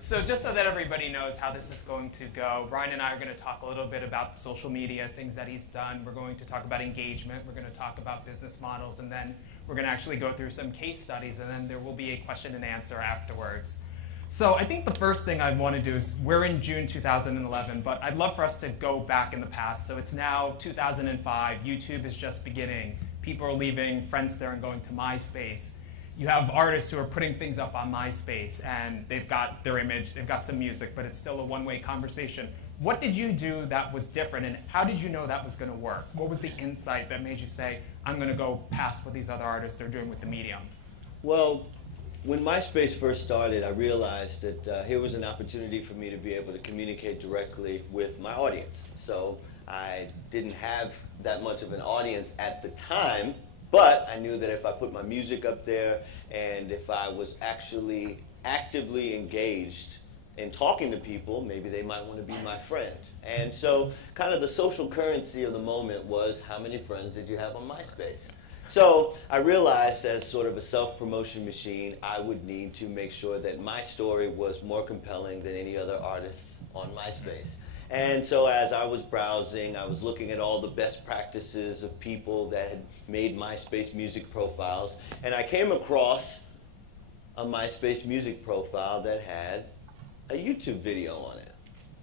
So just so that everybody knows how this is going to go, Ryan and I are going to talk a little bit about social media, things that he's done. We're going to talk about engagement. We're going to talk about business models. And then we're going to actually go through some case studies. And then there will be a question and answer afterwards. So I think the first thing I want to do is, we're in June 2011, but I'd love for us to go back in the past. So it's now 2005. YouTube is just beginning. People are leaving Friendster and going to MySpace. You have artists who are putting things up on MySpace, and they've got their image, they've got some music, but it's still a one-way conversation. What did you do that was different, and how did you know that was going to work? What was the insight that made you say, I'm going to go past what these other artists are doing with the medium? Well, when MySpace first started, I realized that here was an opportunity for me to be able to communicate directly with my audience. So I didn't have that much of an audience at the time, but I knew that if I put my music up there and if I was actually actively engaged in talking to people, maybe they might want to be my friend. And so kind of the social currency of the moment was, how many friends did you have on MySpace? So I realized, as sort of a self-promotion machine, I would need to make sure that my story was more compelling than any other artists on MySpace. And so as I was browsing, I was looking at all the best practices of people that had made MySpace music profiles, and I came across a MySpace music profile that had a YouTube video on it.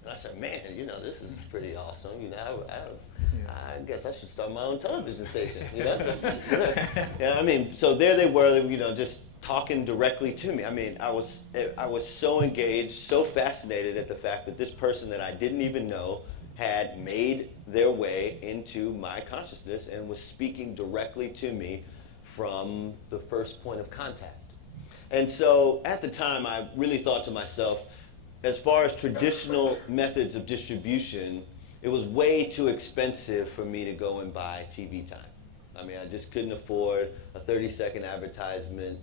And I said, man, you know, this is pretty awesome. You know, I guess I should start my own television station. You know, so, yeah, I mean, so there they were, you know, just talking directly to me. I mean, I was so engaged, so fascinated at the fact that this person that I didn't even know had made their way into my consciousness and was speaking directly to me from the first point of contact. And so at the time, I really thought to myself, as far as traditional methods of distribution, it was way too expensive for me to go and buy TV time. I mean, I just couldn't afford a 30-second advertisement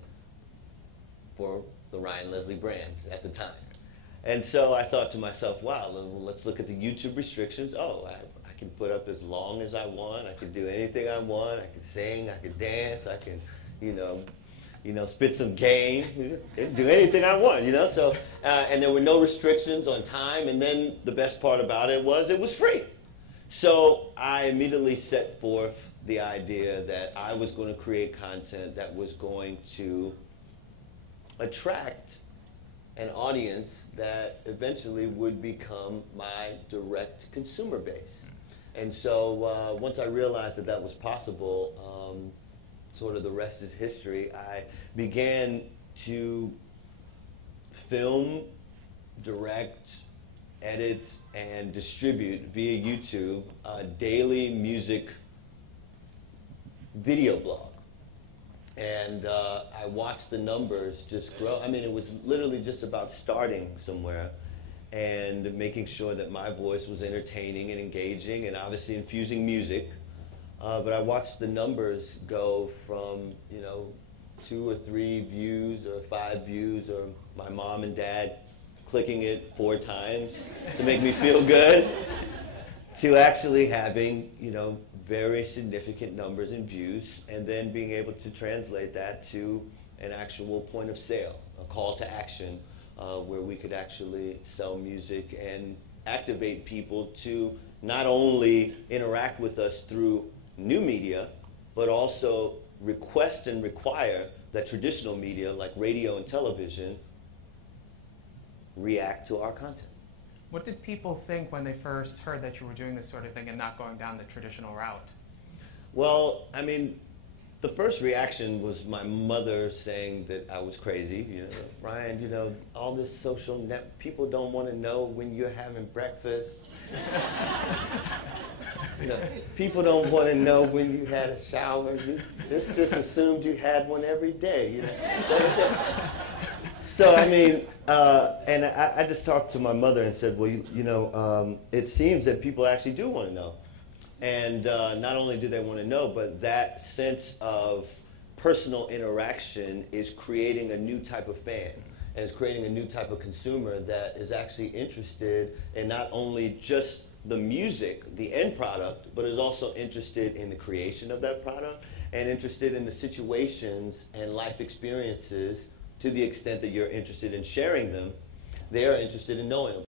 for the Ryan Leslie brand at the time. And so I thought to myself, wow, let's look at the YouTube restrictions. Oh, I can put up as long as I want. I can do anything I want. I can sing. I can dance. I can, you know, spit some game. Do anything I want, you know. So, and there were no restrictions on time. And then the best part about it was free. So I immediately set forth the idea that I was going to create content that was going to attract an audience that eventually would become my direct consumer base. And so once I realized that that was possible, sort of the rest is history. I began to film, direct, edit, and distribute via YouTube a daily music video blog. And I watched the numbers just grow. I mean, it was literally just about starting somewhere and making sure that my voice was entertaining and engaging and obviously infusing music. But I watched the numbers go from, you know, 2 or 3 views or 5 views, or my mom and dad clicking it 4 times to make me feel good, to actually having, you know, very significant numbers in views, and then being able to translate that to an actual point of sale, a call to action, where we could actually sell music and activate people to not only interact with us through new media, but also request and require that traditional media like radio and television react to our content. What did people think when they first heard that you were doing this sort of thing and not going down the traditional route? Well, I mean, the first reaction was my mother saying that I was crazy. You know, Ryan, you know, all this social net, people don't want to know when you're having breakfast. You know, people don't want to know when you had a shower. This just assumed you had one every day. You know. So I mean, and I just talked to my mother and said, well, you know, it seems that people actually do want to know. And not only do they want to know, but that sense of personal interaction is creating a new type of fan. And it's creating a new type of consumer that is actually interested in not only just the music, the end product, but is also interested in the creation of that product and interested in the situations and life experiences to the extent that you're interested in sharing them they are interested in knowing